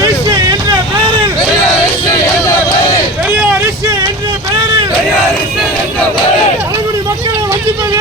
அரசு என்ற பெயரில். பெரிய அரசு என்ற பெயரில். பெரிய அரசு என்ற பெயரில். பெரிய அரசு என்ற பெயரில். மக்கள் வஞ்சிப்பது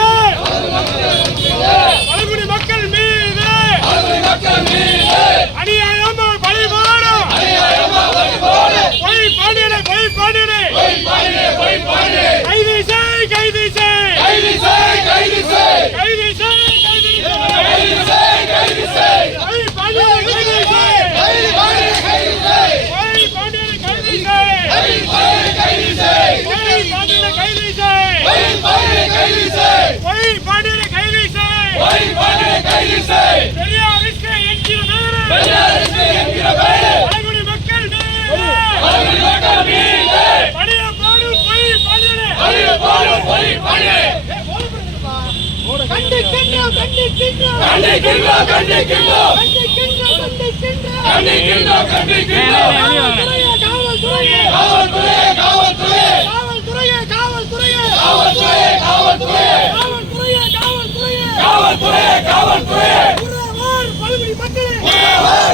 பழங்குடி மக்களே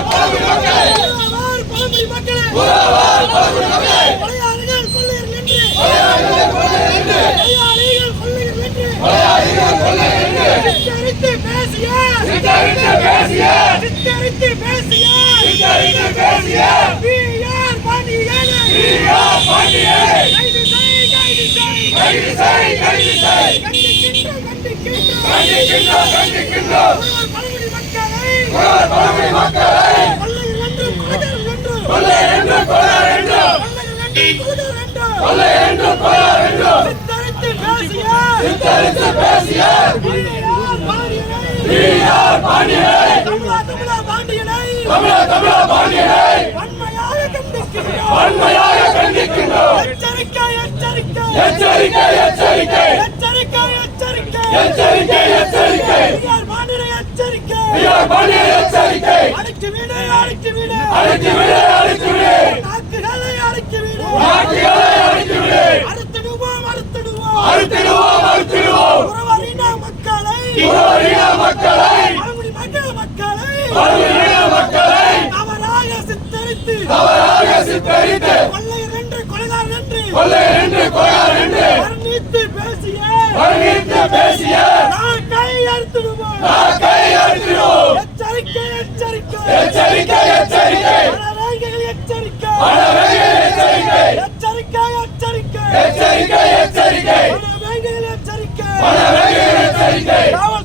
பழங்குடி மக்களே பழங்குடி மக்களே உறவார் பழங்குடி மக்களே கொலையாளிகள் கொள்ளையர் என்று கொலையாளிகள் கொள்ளையர் என்று கொலையாளிகள் கொள்ளையர் என்று கொலையாளிகள் கொள்ளையர் என்று சித்தரித்து பேசிய சித்தரித்து பேசிய சித்தரித்து பேசிய பிஆர் பாண்டியனை. ஈஆர் பாண்டியே கைது செய் கைது செய். கைது செய் கைது செய். கண்டிக்கின்றோம் கண்டிக்கின்றோம். கண்டிக்கின்றோம் கண்டிக்கின்றோம். உறவார் பழங்குடி மக்களை. உறவார் பழங்குடி மக்களை. கொள்ளையர் என்று கொலையர் என்று கொள்ளையர் என்று கொலையர் என்று கொள்ளையர் என்று கொலையர் என்று கொள்ளையர் என்று கொலையர் என்று சித்தரித்து பேசிய சித்தரித்து பேசிய அறுத்திடுவோம் அறுத்திடுவோம் அறுத்திடுவோம் உறவறின மக்களை உறவறின மக்களை பழங்குடி மக்கள் மக்களை பல்வேறு மக்களை தவறாக சித்தரித்து தவறாக சித்தரித்து கொள்ளையர் என்று கொலைகார் என்று. கொள்ளையர் என்று கொலையார் என்று. வர்ணித்து பேசிய. வர்ணித்து பேசிய. அறுத்திடுவோம். நாக்கை அறுத்திடுவோம். எச்சரிக்கை எச்சரிக்கை. எச்சரிக்கை எச்சரிக்கை. எச்சரிக்கை. எச்சரிக்கை. எச்சரிக்கை எச்சரிக்கை. எச்சரிக்கை எச்சரிக்கை. எச்சரிக்கை. மனவேங்கைகள் எச்சரிக்கை. காவல்